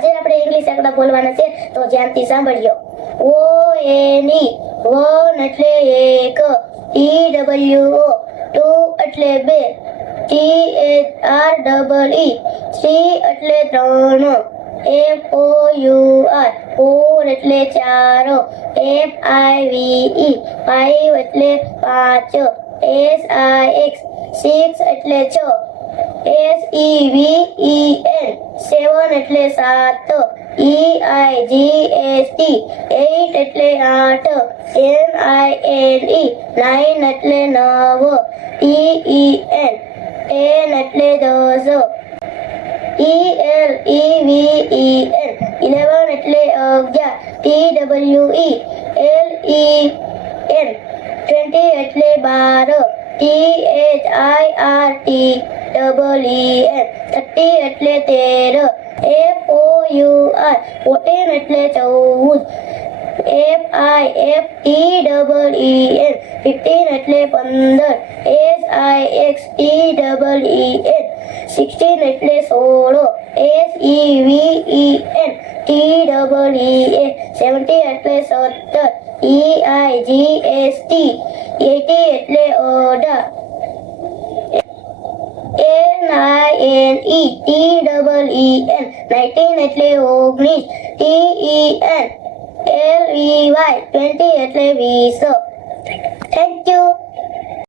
આજે આપણે ઇંગ્લિશ આંકડા બોલવાના છે તો ધ્યાનથી સાંભળજો. ONE વન એટલે એક, TWO ટુ એટલે બે, THREE થ્રી એટલે ત્રણ, FOUR ફોર એટલે ચાર, FIVE ફાઈવ એટલે પાંચ, SIX સિક્સ એટલે છ, SEVEN સેવન એટલે સાત, EIGST એઇટ એટલે આઠ, NINE નાઇન એટલે નવ, TEN ટેન એટલે દસ, ELEVEN 11 એટલે 11, TWE LEN 20 એટલે 12, THIRTEEN 30 એટલે 13, FOUR 14 એટલે 14, FIFTEEN 15 એટલે 15, SIXTEEN 16 એટલે 16, SEVEN TEEA 17 એટલે 17, EIGST 18 એટલે 18, NINE TEEN 19 એટલે 19, TEN LEY 20 એટલે 20. Thank you.